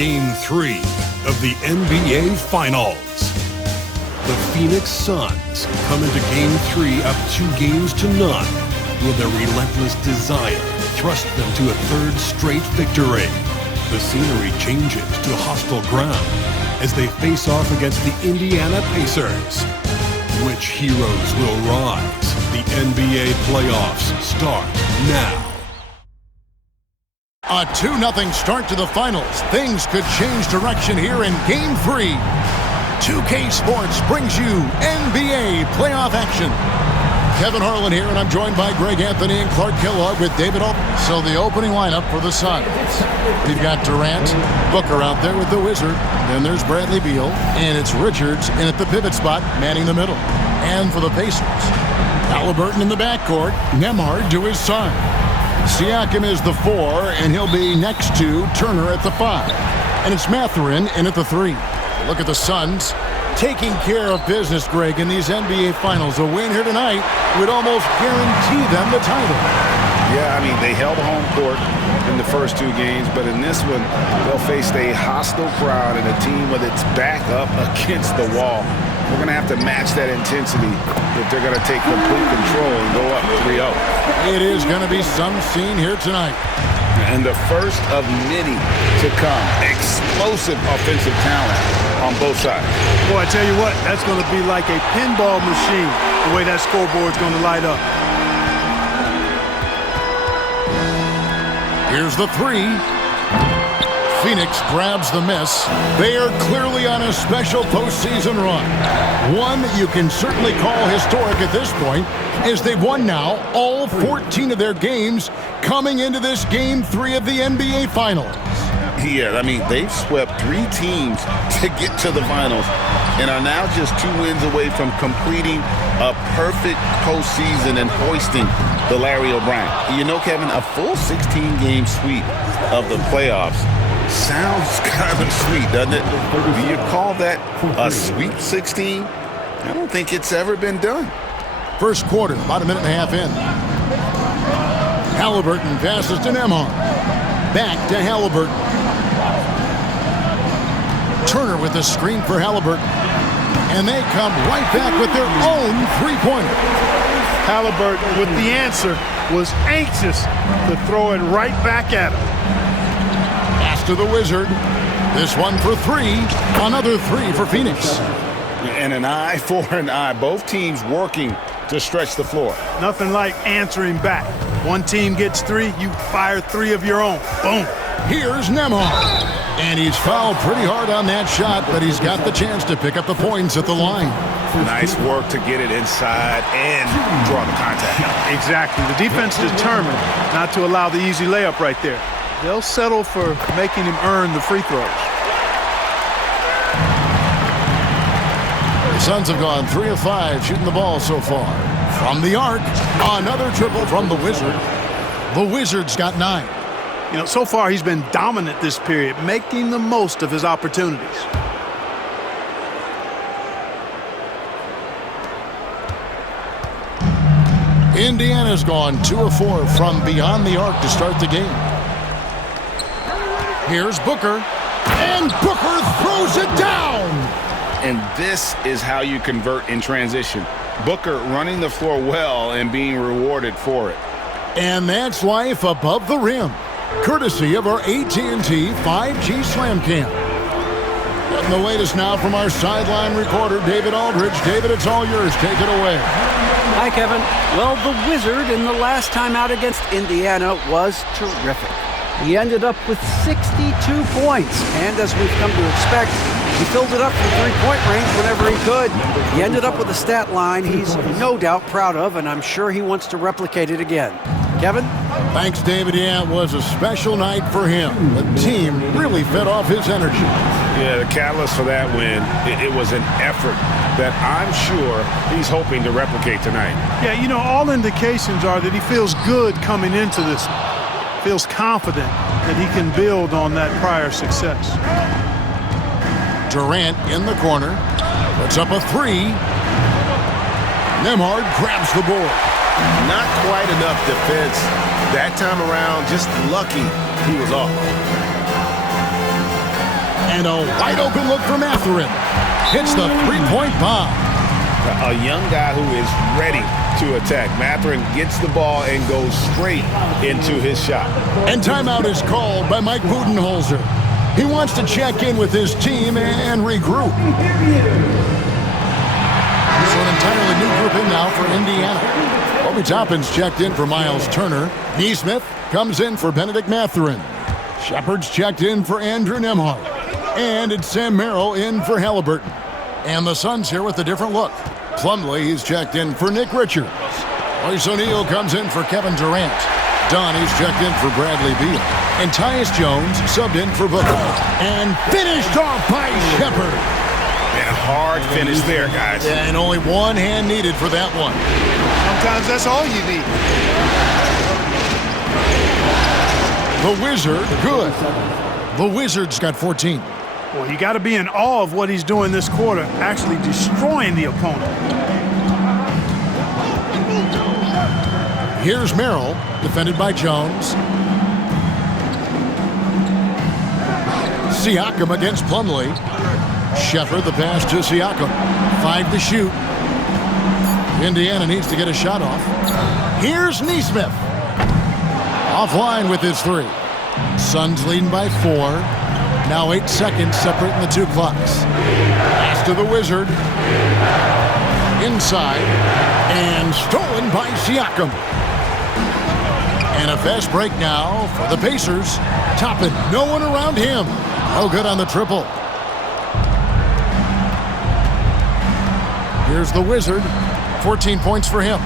Game 3 of the NBA Finals. The Phoenix Suns come into Game 3 up 2-0, where their relentless desire thrust them to a third straight victory. The scenery changes to hostile ground as they face off against the Indiana Pacers. Which heroes will rise? The NBA playoffs start now. A 2-0 start to the finals. Things could change direction here in Game 3. 2K Sports brings you NBA playoff action. Kevin Harlan here, and I'm joined by Greg Anthony and Clark Kellogg with David Aldridge. So the opening lineup for the Suns. We've got Durant, Booker out there with the Wizard. Then there's Bradley Beal, and it's Richards in at the pivot spot, manning the middle. And for the Pacers, Halliburton in the backcourt, Nembhard to his side. Siakam is the 4, and he'll be next to Turner at the 5. And it's Mathurin in at the 3. Look at the Suns taking care of business, Greg, in these NBA Finals. A win here tonight would almost guarantee them the title. Yeah, I mean, they held home court in the first 2 games, but in this one, they'll face a hostile crowd and a team with its back up against the wall. We're going to have to match that intensity if they're going to take complete control and go up 3-0. It is going to be some scene here tonight. And the first of many to come. Explosive offensive talent on both sides. Boy, I tell you what, that's going to be like a pinball machine, the way that scoreboard's going to light up. Here's the 3. Phoenix grabs the miss. They are clearly on a special postseason run. One that you can certainly call historic at this point, as they've won now all 14 of their games coming into this Game 3 of the NBA Finals. Yeah, I mean, they've swept 3 teams to get to the finals and are now just 2 wins away from completing a perfect postseason and hoisting the Larry O'Brien. You know, Kevin, a full 16-game sweep of the playoffs sounds kind of sweet, doesn't it? Do you call that a sweep 16? I don't think it's ever been done. First quarter, about a minute and a half in. Halliburton passes to Nembhard. Back to Halliburton. Turner with a screen for Halliburton. And they come right back with their own three-pointer. Halliburton, with the answer, was anxious to throw it right back at him. Pass to the Wizard. This one for 3. Another 3 for Phoenix. And an eye for an eye. Both teams working to stretch the floor. Nothing like answering back. One team gets 3, you fire 3 of your own. Boom. Here's Nembhard. And he's fouled pretty hard on that shot, but he's got the chance to pick up the points at the line. Nice work to get it inside and draw the contact. Exactly. The defense determined not to allow the easy layup right there. They'll settle for making him earn the free throws. The Suns have gone 3 of 5 shooting the ball so far. From the arc, another triple from the Wizard. The Wizard's got 9. You know, so far he's been dominant this period, making the most of his opportunities. Indiana's gone 2 of 4 from beyond the arc to start the game. Here's Booker. And Booker throws it down! And this is how you convert in transition. Booker running the floor well and being rewarded for it. And that's life above the rim, courtesy of our AT&T 5G Slam Cam. Getting the latest now from our sideline reporter, David Aldridge. David, it's all yours. Take it away. Hi, Kevin. Well, the Wizard in the last time out against Indiana was terrific. He ended up with 62 points, and as we've come to expect, he filled it up from three-point range whenever he could. He ended up with a stat line he's no doubt proud of, and I'm sure he wants to replicate it again. Kevin? Thanks, David. Yeah, it was a special night for him. The team really fed off his energy. Yeah, the catalyst for that win, it was an effort that I'm sure he's hoping to replicate tonight. Yeah, you know, all indications are that he feels good coming into this. Feels confident that he can build on that prior success. Durant in the corner. Puts up a 3. Nembhard grabs the board. Not quite enough defense that time around. Just lucky he was off. And a wide open look for Mathurin. Hits the three-point bomb. A young guy who is ready to attack. Mathurin gets the ball and goes straight into his shot. And timeout is called by Mike Budenholzer. He wants to check in with his team and regroup. So an entirely new group in now for Indiana. Obi Toppin's checked in for Miles Turner. Neesmith comes in for Benedict Mathurin. Shepard's checked in for Andrew Nembhard. And it's Sam Merrill in for Halliburton. And the Suns here with a different look. Plumlee, he's checked in for Nick Richards. Royce O'Neal comes in for Kevin Durant. Donnie's checked in for Bradley Beal. And Tyus Jones subbed in for Booker. And finished off by Shepard. And hard finish there, guys. Yeah, and only one hand needed for that one. Sometimes that's all you need. The Wizard, good. The Wizards got 14. Well, you got to be in awe of what he's doing this quarter, actually destroying the opponent. Here's Merrill, defended by Jones. Siakam against Plumlee. Shepard the pass to Siakam. 5 to shoot. Indiana needs to get a shot off. Here's Neesmith. Offline with his 3. Suns leading by 4. Now 8 seconds separating the two clocks. Pass to the Wizard. Inside. And stolen by Siakam. And a fast break now for the Pacers. Toppin, no one around him. No good on the triple. Here's the Wizard. 14 points for him.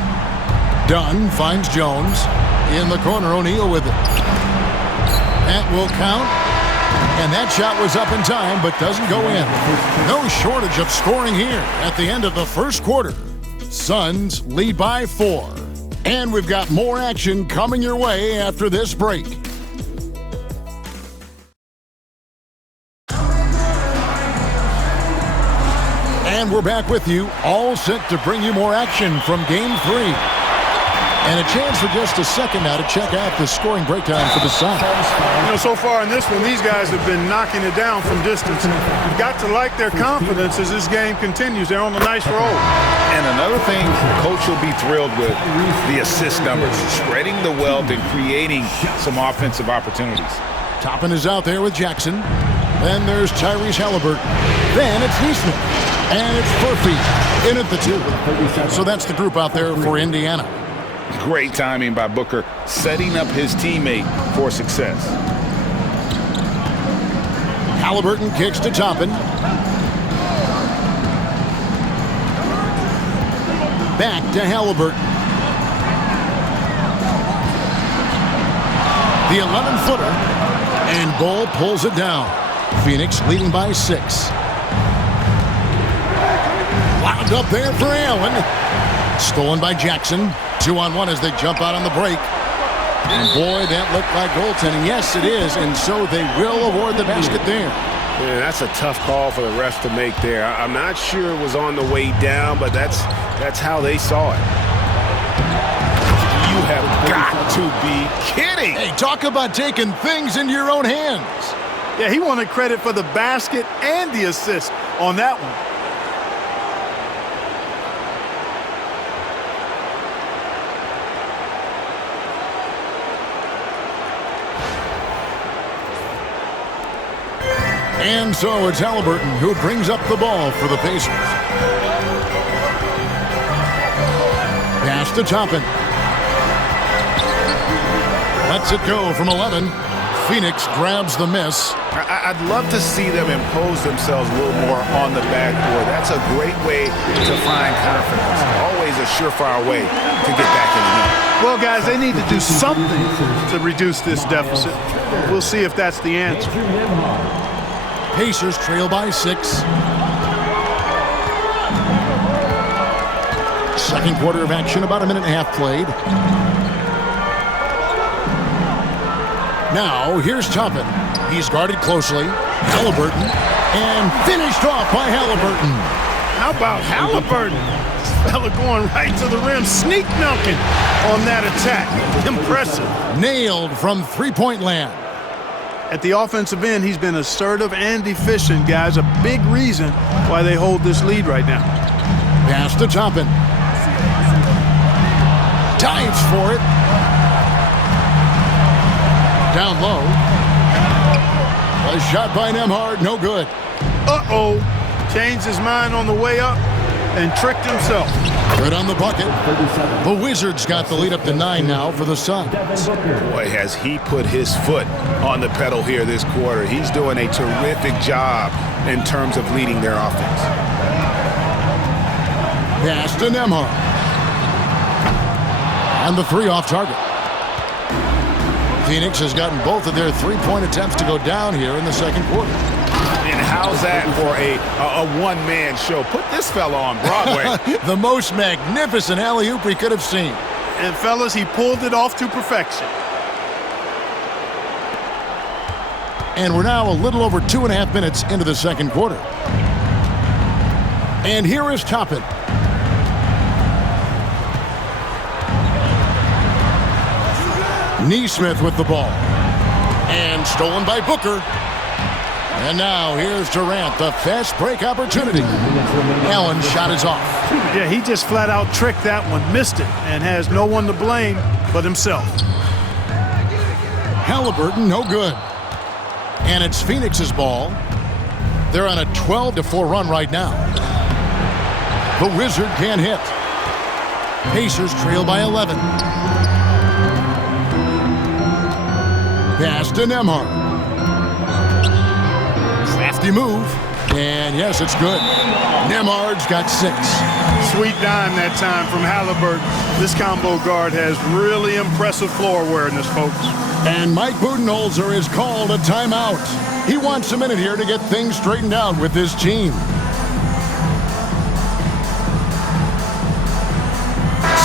Dunn finds Jones. In the corner, O'Neal with it. That will count. And that shot was up in time, but doesn't go in. No shortage of scoring here at the end of the first quarter. Suns lead by 4. And we've got more action coming your way after this break. And we're back with you, all set to bring you more action from Game 3. And a chance for just a second now to check out the scoring breakdown for the Suns. You know, so far in this one, these guys have been knocking it down from distance. You've got to like their confidence as this game continues. They're on a nice roll. And another thing Coach will be thrilled with, the assist numbers, spreading the wealth and creating some offensive opportunities. Toppin is out there with Jackson. Then there's Tyrese Halliburton. Then it's Neesmith. And it's Furphy in at the 2. So that's the group out there for Indiana. Great timing by Booker, setting up his teammate for success. Halliburton kicks to Toppin. Back to Halliburton. The 11-footer. And Bull pulls it down. Phoenix leading by 6. Wound up there for Allen. Stolen by Jackson. 2-on-1 as they jump out on the break. And boy, that looked like goaltending. Yes, it is. And so they will award the basket there. Yeah, that's a tough call for the refs to make there. I'm not sure it was on the way down, but that's how they saw it. You have got to be kidding. Hey, talk about taking things into your own hands. Yeah, he wanted credit for the basket and the assist on that one. And so it's Halliburton who brings up the ball for the Pacers. Pass to Toppin. Lets it go from 11. Phoenix grabs the miss. I'd love to see them impose themselves a little more on the backboard. That's a great way to find confidence. Always a surefire way to get back in the game. Well, guys, they need to do something to reduce this deficit. We'll see if that's the answer. Pacers trail by 6. Second quarter of action, about a minute and a half played. Now, here's Toppin. He's guarded closely. Halliburton. And finished off by Halliburton. How about Halliburton? This fella going right to the rim, sneak dunking on that attack. Impressive. Nailed from three-point land. At the offensive end, he's been assertive and efficient, guys. A big reason why they hold this lead right now. Pass to Toppin. Dives for it. Down low. A shot by Nembhard, no good. Uh-oh. Changed his mind on the way up and tricked himself. Good on the bucket. The Wizards got the lead up to 9 now for the Suns. Boy, has he put his foot on the pedal here this quarter. He's doing a terrific job in terms of leading their offense. Pass to Nembhard. And the 3 off target. Phoenix has gotten both of their 3-point attempts to go down here in the second quarter. And how's that for a one-man show? Put this fella on Broadway. The most magnificent alley-oop we could have seen. And fellas, he pulled it off to perfection. And we're now a little over 2.5 minutes into the second quarter. And here is Toppin. Nesmith with the ball. And stolen by Booker. And now here's Durant, the fast break opportunity. Allen's shot is off. Yeah, he just flat out tricked that one, missed it, and has no one to blame but himself. Halliburton, no good. And it's Phoenix's ball. They're on a 12-4 run right now. The Wizard can't hit. Pacers trail by 11. Pass to Nembhard. Crafty move. And yes, it's good. Nembhard's got 6. Sweet dime that time from Halliburton. This combo guard has really impressive floor awareness, folks. And Mike Budenholzer is called a timeout. He wants a minute here to get things straightened out with his team.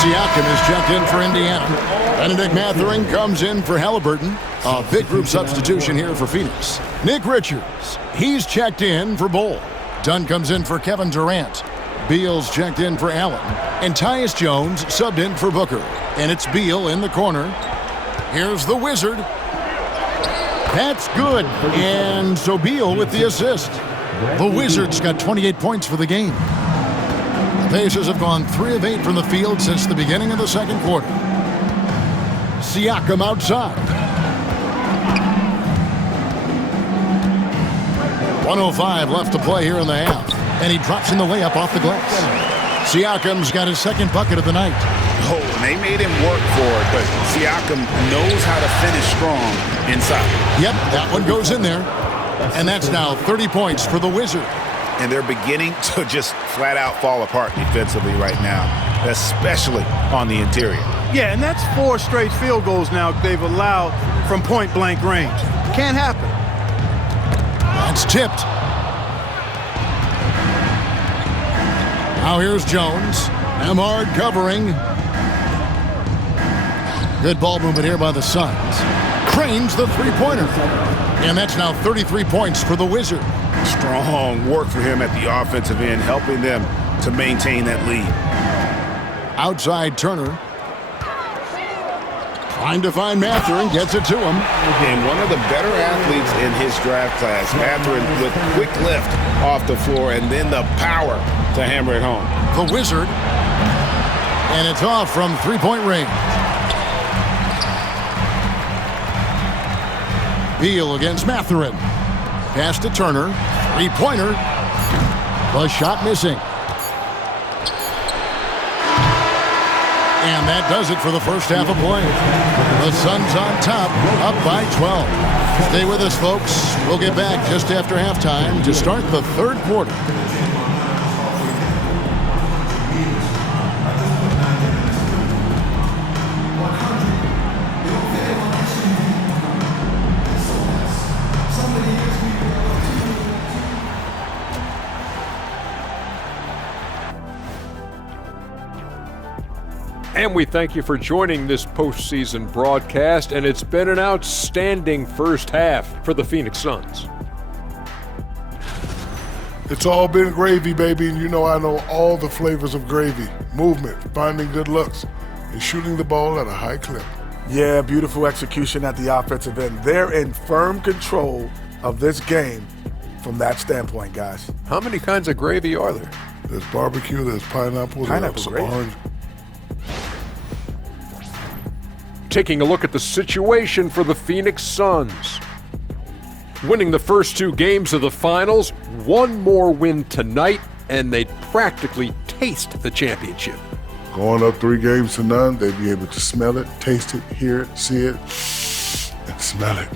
Siakam is checked in for Indiana. Benedict Mathurin comes in for Halliburton. A big group substitution here for Phoenix. Nick Richards, he's checked in for Bol. Dunn comes in for Kevin Durant. Beal's checked in for Allen. And Tyus Jones subbed in for Booker. And it's Beal in the corner. Here's the Wizard. That's good. And so Beal with the assist. The Wizards got 28 points for the game. The Pacers have gone 3 of 8 from the field since the beginning of the second quarter. Siakam outside. 1:05 left to play here in the half. And he drops in the layup off the glass. Siakam's got his second bucket of the night. Oh, and they made him work for it, but Siakam knows how to finish strong inside. Yep, that one goes in there. And that's now 30 points for the Wizard. And they're beginning to just flat out fall apart defensively right now, especially on the interior. Yeah, and that's 4 straight field goals now they've allowed from point-blank range. Can't happen. That's tipped. Now here's Jones. Nembhard covering. Good ball movement here by the Suns. Cranes the three-pointer. And that's now 33 points for the Wizard. Strong work for him at the offensive end, helping them to maintain that lead. Outside Turner. Trying to find Mathurin, gets it to him. And one of the better athletes in his draft class, Mathurin, with quick lift off the floor and then the power to hammer it home. The Wizard. And it's off from three-point range. Beal against Mathurin. Pass to Turner. Three-pointer. The shot missing. And that does it for the first half of play. The Suns on top, up by 12. Stay with us, folks. We'll get back just after halftime to start the third quarter. And we thank you for joining this postseason broadcast, and it's been an outstanding first half for the Phoenix Suns. It's all been gravy, baby, and you know I know all the flavors of gravy. Movement, finding good looks, and shooting the ball at a high clip. Yeah, beautiful execution at the offensive end. They're in firm control of this game from that standpoint, guys. How many kinds of gravy are there? There's barbecue, there's pineapple there's gravy. orange. Taking a look at the situation for the Phoenix Suns. Winning the first 2 games of the finals, one more win tonight, and they'd practically taste the championship. Going up 3 games to none, they'd be able to smell it, taste it, hear it, see it, and smell it.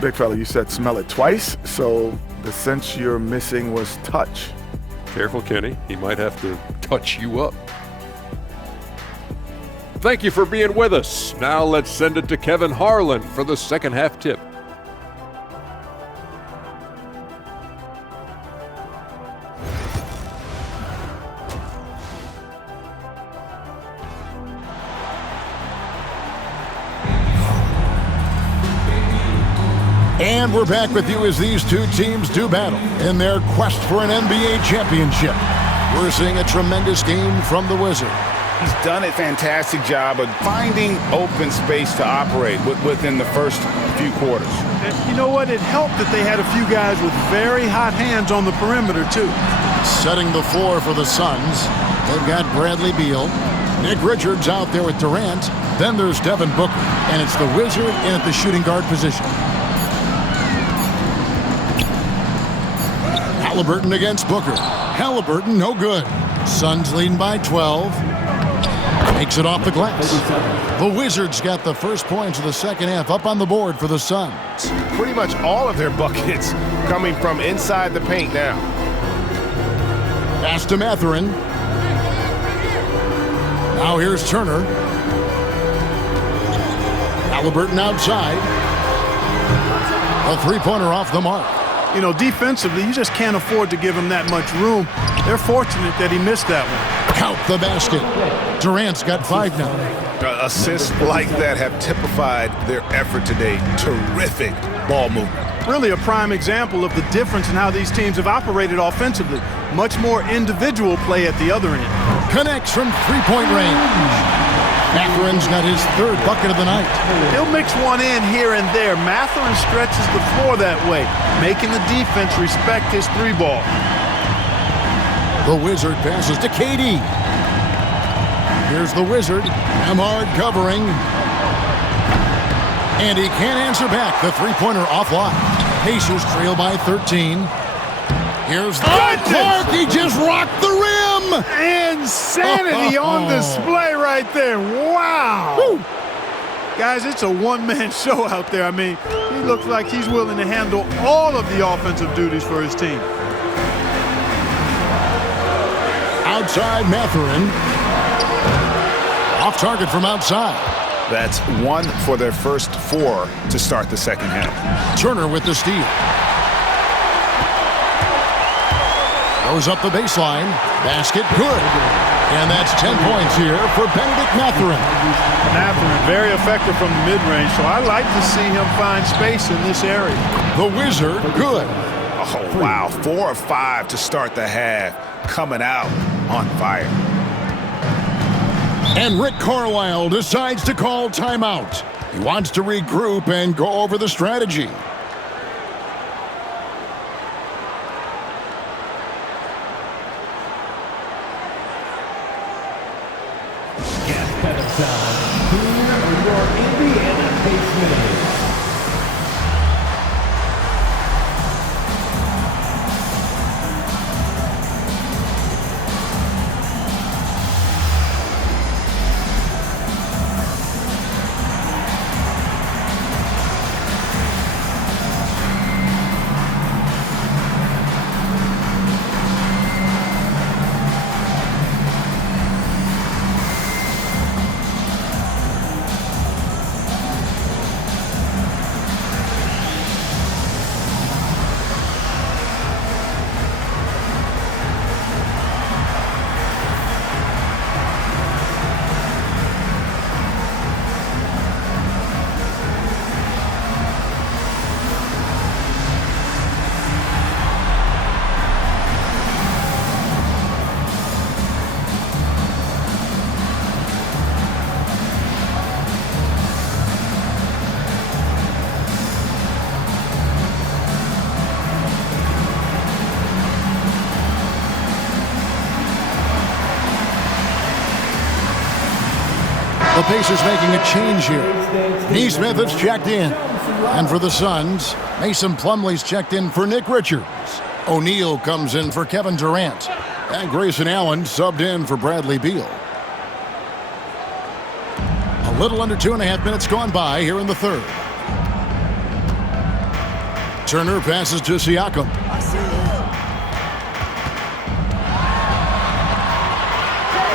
Big fella, you said smell it twice, so the sense you're missing was touch. Careful, Kenny. He might have to touch you up. Thank you for being with us. Now let's send it to Kevin Harlan for the second half tip. And we're back with you as these 2 teams do battle in their quest for an NBA championship. We're seeing a tremendous game from the Wizard. He's done a fantastic job of finding open space to operate within the first few quarters. And you know what? It helped that they had a few guys with very hot hands on the perimeter, too. Setting the floor for the Suns, they've got Bradley Beal. Nick Richards out there with Durant. Then there's Devin Booker, and it's the Wizard in at the shooting guard position. Halliburton against Booker. Halliburton, no good. Suns leading by 12. Makes it off the glass. The Wizards got the first points of the second half up on the board for the Suns. Pretty much all of their buckets coming from inside the paint now. Pass to Mathurin. Now here's Turner. Halliburton outside. A 3-pointer off the mark. You know, defensively, you just can't afford to give him that much room. They're fortunate that he missed that one. Count the basket. Durant's got 5 now. Assists like that have typified their effort today. Terrific ball movement. Really a prime example of the difference in how these teams have operated offensively. Much more individual play at the other end. Connects from 3-point range. Mathurin's got his 3rd bucket of the night. He'll mix one in here and there. Mathurin stretches the floor that way, making the defense respect his 3-ball. The Wizard passes to KD. Here's the Wizard. Ahmad covering. And he can't answer back. The 3-pointer offline. Pacers trail by 13. Here's the Clark. He just rocked the rim. Insanity on display right there. Wow. Woo. Guys, it's a one-man show out there. I mean, he looks like he's willing to handle all of the offensive duties for his team. Outside Mathurin. Off target from outside. That's 1 for their first 4 to start the second half. Turner with the steal. Goes up the baseline. Basket good. And that's 10 points here for Benedict Mathurin. Mathurin, very effective from the mid-range, so I like to see him find space in this area. The Wizard, good. Oh, wow. 4 of 5 to start the half. Coming out on fire. And Rick Carlisle decides to call timeout. He wants to regroup and go over the strategy. Pacers making a change here. Nesmith is checked in. And for the Suns, Mason Plumlee's checked in for Nick Richards. O'Neal comes in for Kevin Durant. And Grayson Allen subbed in for Bradley Beal. A little under 2.5 minutes gone by here in the third. Turner passes to Siakam.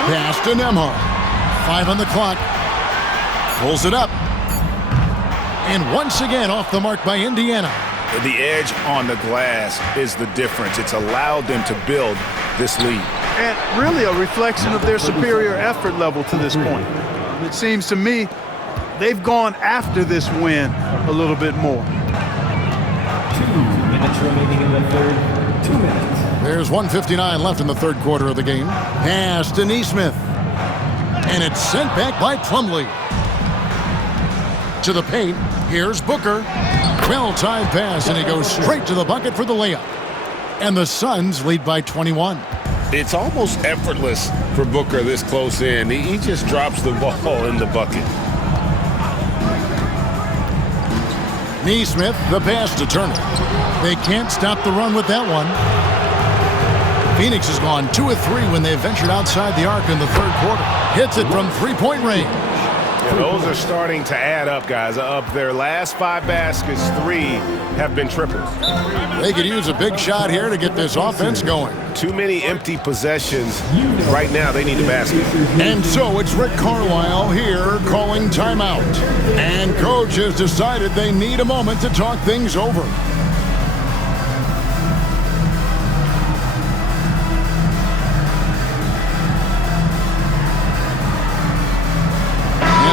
Pass to Nembhard. 5 on the clock. Pulls it up. And once again off the mark by Indiana. The edge on the glass is the difference. It's allowed them to build this lead. And really a reflection of their superior effort level to this point. It seems to me they've gone after this win a little bit more. 2 minutes remaining in the third. 2 minutes. There's 1:59 left in the third quarter of the game. Pass to Nesmith. And it's sent back by Plumlee. To the paint. Here's Booker. Well-timed pass, and he goes straight to the bucket for the layup. And the Suns lead by 21. It's almost effortless for Booker this close in. He just drops the ball in the bucket. Nesmith, the pass to Turner. They can't stop the run with that one. Phoenix has gone 2 of 3 when they ventured outside the arc in the third quarter. Hits it from three-point range. Yeah, those are starting to add up, guys. Of their last 5 baskets, 3 have been triples. They could use a big shot here to get this offense going. Too many empty possessions. Right now, they need a basket. And so it's Rick Carlisle here calling timeout. And coach has decided they need a moment to talk things over.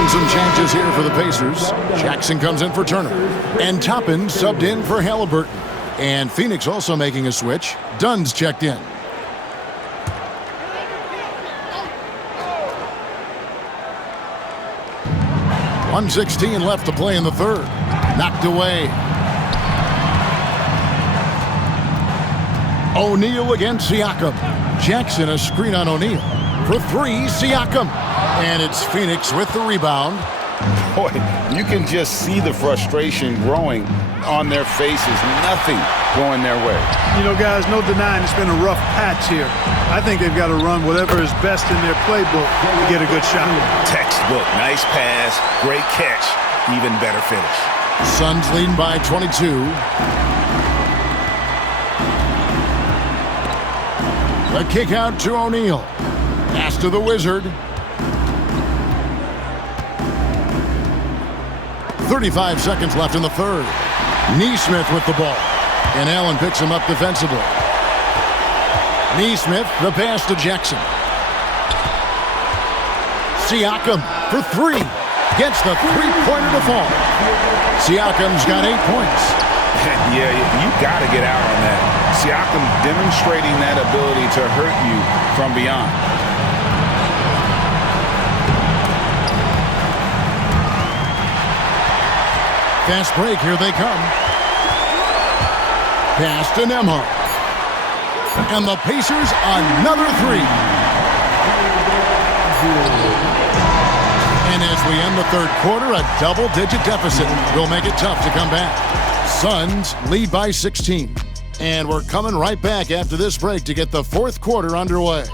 Some changes here for the Pacers. Jackson comes in for Turner. And Toppin subbed in for Halliburton. And Phoenix also making a switch. Dunn's checked in. .116 left to play in the third. Knocked away. O'Neal against Siakam. Jackson a screen on O'Neal. For 3, Siakam. And it's Phoenix with the rebound. Boy, you can just see the frustration growing on their faces. Nothing going their way. You know, guys, no denying it's been a rough patch here. I think they've got to run whatever is best in their playbook to get a good shot. Textbook. Nice pass. Great catch. Even better finish. Suns leading by 22. The kick out to O'Neal. Pass to the Wizard. 35 seconds left in the third. Nesmith with the ball. And Allen picks him up defensively. Nesmith, the pass to Jackson. Siakam for 3. Gets the three-pointer to fall. Siakam's got 8 points. Yeah, you got to get out on that. Siakam demonstrating that ability to hurt you from beyond. Fast break, here they come. Pass to Nembhard. And the Pacers another 3. And as we end the third quarter, a double-digit deficit will make it tough to come back. Suns lead by 16. And we're coming right back after this break to get the fourth quarter underway.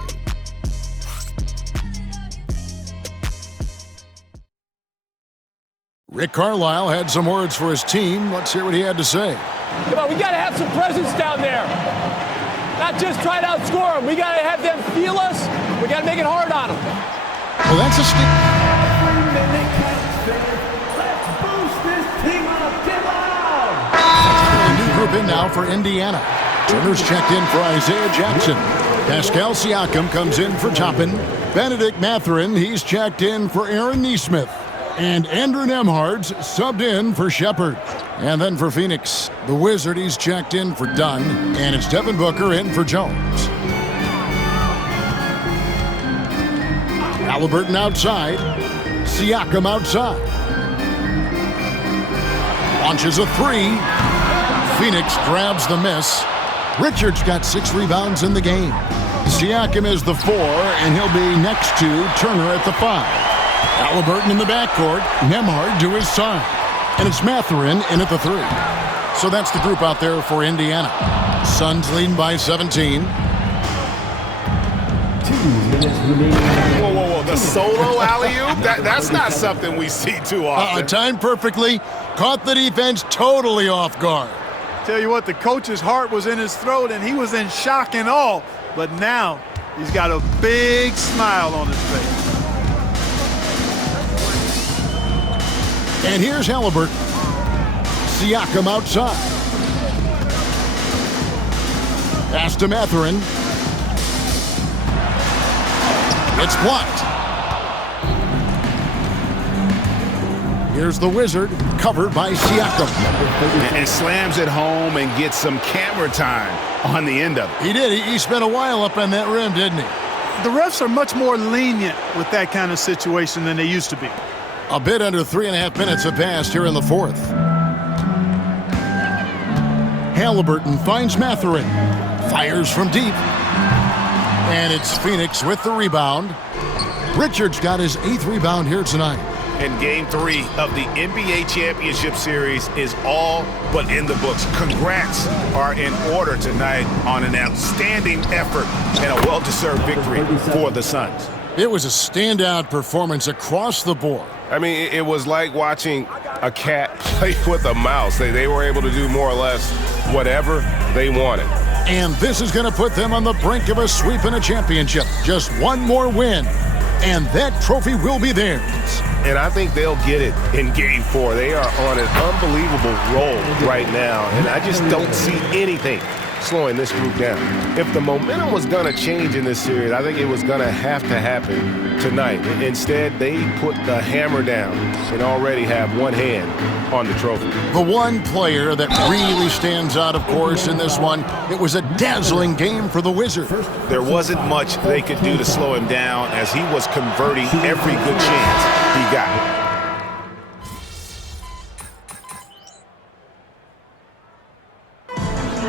Rick Carlisle had some words for his team. Let's hear what he had to say. Come on, we got to have some presence down there. Not just try to outscore them. We got to have them feel us. We got to make it hard on them. Well, that's a stick. Let's boost this team up. Get loud. A new group in now for Indiana. Turner's checked in for Isaiah Jackson. Pascal Siakam comes in for Toppin. Benedict Mathurin, he's checked in for Aaron Nesmith. And Andrew Nembhard's subbed in for Shepard. And then for Phoenix, the Wizard, he's checked in for Dunn. And it's Devin Booker in for Jones. Halliburton outside. Siakam outside. Launches a 3. Phoenix grabs the miss. Richards got 6 rebounds in the game. Siakam is the 4, and he'll be next to Turner at the 5. Halliburton in the backcourt. Nembhard to his side. And it's Mathurin in at the 3. So that's the group out there for Indiana. Suns leading by 17. 2 minutes remaining. Whoa. The solo alley-oop? That's not something we see too often. Timed perfectly. Caught the defense totally off guard. Tell you what, the coach's heart was in his throat, and he was in shock and awe. But now he's got a big smile on his face. And here's Halliburton. Siakam outside. Pass to Mathurin. It's blocked. Here's the Wizard, covered by Siakam. And slams it home and gets some camera time on the end of it. He did. He spent a while up on that rim, didn't he? The refs are much more lenient with that kind of situation than they used to be. A bit under 3.5 minutes have passed here in the 4th. Halliburton finds Mathurin. Fires from deep. And it's Phoenix with the rebound. Richards got his 8th rebound here tonight. And Game 3 of the NBA Championship Series is all but in the books. Congrats are in order tonight on an outstanding effort and a well-deserved victory for the Suns. It was a standout performance across the board. I mean, it was like watching a cat play with a mouse. They were able to do more or less whatever they wanted. And this is going to put them on the brink of a sweep in a championship. Just one more win, and that trophy will be theirs. And I think they'll get it in Game 4. They are on an unbelievable roll right now, and I just don't see anything slowing this group down. If the momentum was going to change in this series, I think it was going to have to happen tonight. Instead, they put the hammer down and already have one hand on the trophy. The one player that really stands out, of course, in this one, it was a dazzling game for the Wizards. There wasn't much they could do to slow him down as he was converting every good chance he got.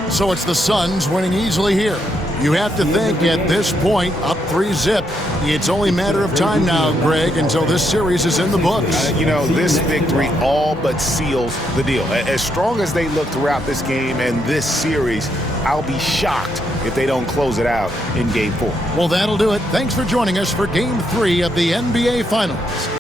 So it's the Suns winning easily here. You have to think at this point, up 3-0. It's only a matter of time now, Greg, until this series is in the books. This victory all but seals the deal. As strong as they look throughout this game and this series, I'll be shocked if they don't close it out in Game 4. Well, that'll do it. Thanks for joining us for Game 3 of the NBA Finals.